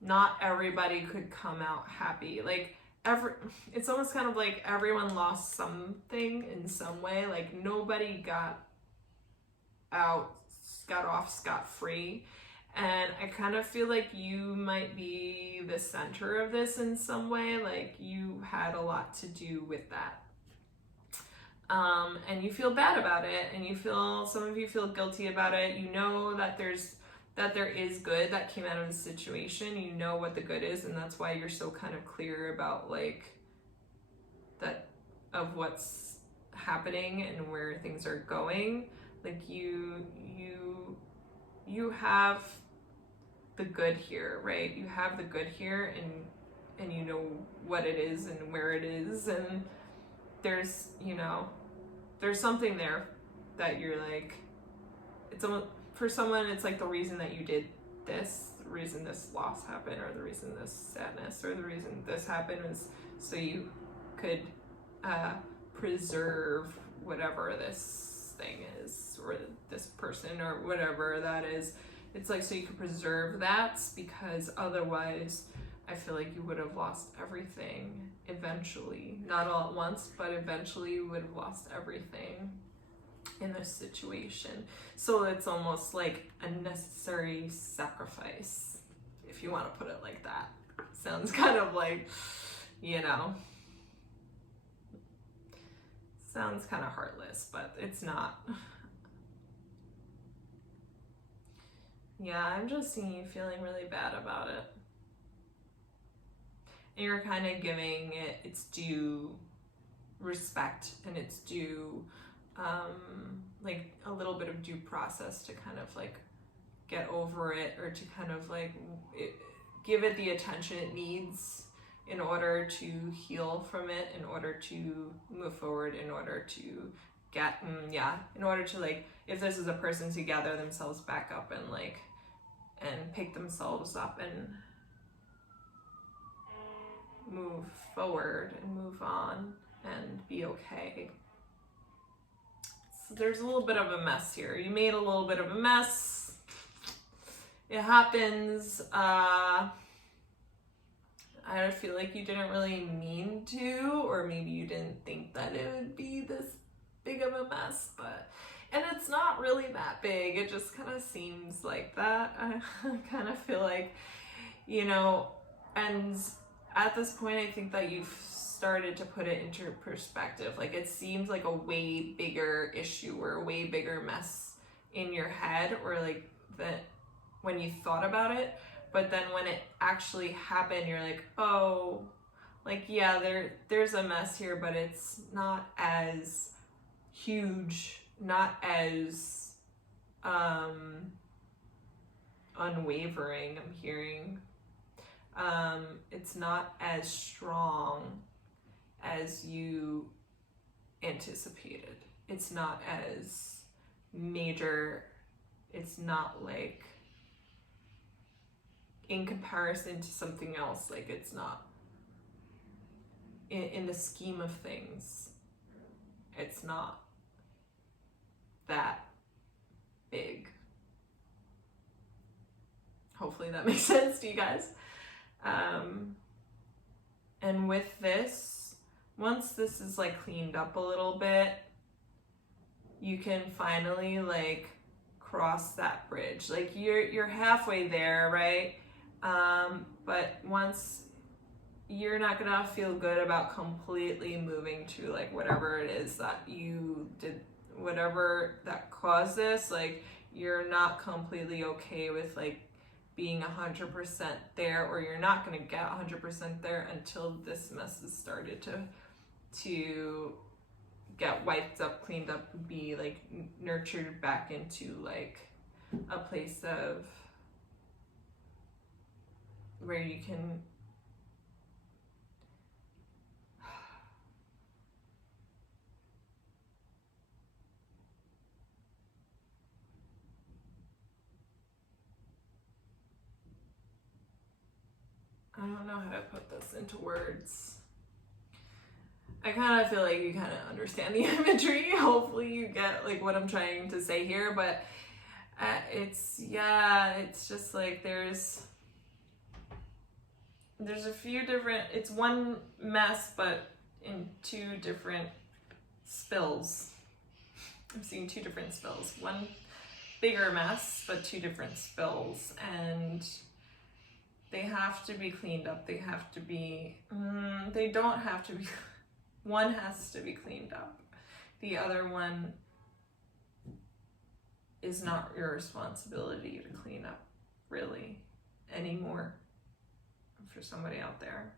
not everybody could come out happy. Like it's almost kind of like everyone lost something in some way. Like nobody got off scot-free. And I kind of feel like you might be the center of this in some way, like you had a lot to do with that. And you feel bad about it, and some of you feel guilty about it. You know that there is good that came out of the situation. You know what the good is, and that's why you're so kind of clear about like that of what's happening and where things are going. Like you have the good here, right? You have the good here, and you know what it is and where it is, and there's something there that you're like, it's almost, for someone it's like the reason that you did this, the reason this loss happened, or the reason this sadness, or the reason this happened was so you could preserve whatever this thing is, or this person, or whatever that is. It's like so you could preserve that, because otherwise I feel like you would have lost everything eventually. Not all at once, but eventually you would have lost everything in this situation. So it's almost like a necessary sacrifice, if you want to put it like that. Sounds kind of like, sounds kind of heartless, but it's not. Yeah, I'm just seeing you feeling really bad about it. And you're kind of giving it its due respect and its due, like a little bit of due process to kind of like get over it, or to kind of like give it the attention it needs in order to heal from it, in order to move forward, in order to get, in order to like, if this is a person to gather themselves back up and like, and pick themselves up and move forward and move on and be okay. So there's a little bit of a mess here. You made a little bit of a mess. It happens. I feel like you didn't really mean to, or maybe you didn't think that it would be this big of a mess, and it's not really that big. It just kind of seems like that. I kind of feel like, and at this point, I think that you've started to put it into perspective. Like it seems like a way bigger issue or a way bigger mess in your head, or like that when you thought about it. But then when it actually happened, you're like, oh, like, yeah, there's a mess here, but it's not as huge, not as unwavering, I'm hearing. It's not as strong as you anticipated. It's not as major. It's not like, in comparison to something else, like it's not in the scheme of things, it's not that big. Hopefully that makes sense to you guys. And with this, once this is like cleaned up a little bit, you can finally like cross that bridge. Like you're halfway there, right? But once, you're not gonna feel good about completely moving to like whatever it is that you did, whatever that caused this. Like you're not completely okay with like being 100% there, or you're not gonna get 100% there until this mess has started to get wiped up, cleaned up, be like nurtured back into like a place of where you can I don't know how to put this into words. I kind of feel like you kind of understand the imagery. Hopefully you get like what I'm trying to say here, but it's just like there's a few different, it's one mess, but in two different spills. I'm seeing two different spills. One bigger mess, but two different spills. And they have to be cleaned up. They have to be, they don't have to be, one has to be cleaned up. The other one is not your responsibility to clean up, really, anymore, for somebody out there.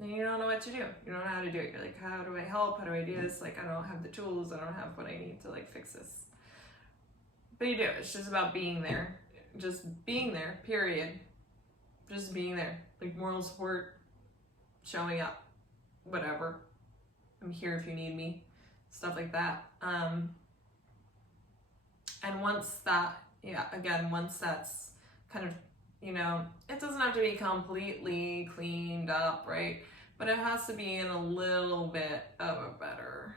And you don't know what to do. You don't know how to do it. You're like, how do I help? How do I do this? Like, I don't have the tools. I don't have what I need to like fix this. But you do. It's just about being there. Just being there, period. Just being there. Like moral support, showing up, whatever. I'm here if you need me. Stuff like that. And once that, once that's kind of, you know, it doesn't have to be completely cleaned up, right? But it has to be in a little bit of a better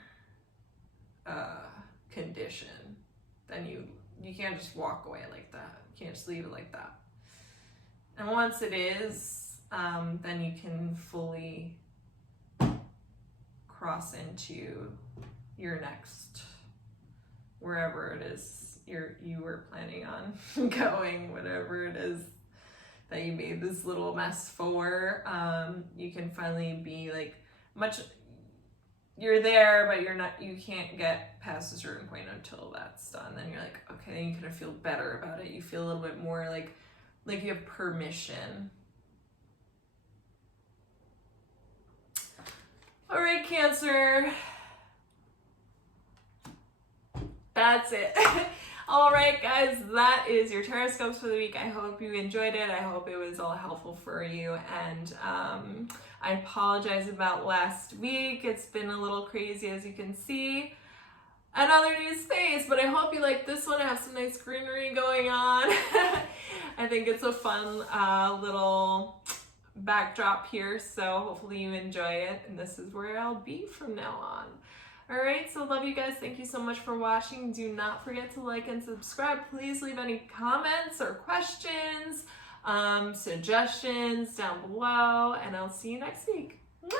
condition. Then you can't just walk away like that. You can't just leave it like that. And once it is, then you can fully cross into your next, wherever it is you were planning on going, whatever it is that you made this little mess for. You can finally be like you're there, but you can't get past a certain point until that's done. Then you're like, okay, then you kind of feel better about it. You feel a little bit more like you have permission. All right, Cancer. That's it. All right, guys, that is your Tarotscopes for the week. I hope you enjoyed it. I hope it was all helpful for you. And I apologize about last week. It's been a little crazy, as you can see. Another new space, but I hope you like this one. I have some nice greenery going on. I think it's a fun little backdrop here, so hopefully you enjoy it. And this is where I'll be from now on. All right, so love you guys. Thank you so much for watching. Do not forget to like and subscribe. Please leave any comments or questions, suggestions down below, and I'll see you next week. Bye.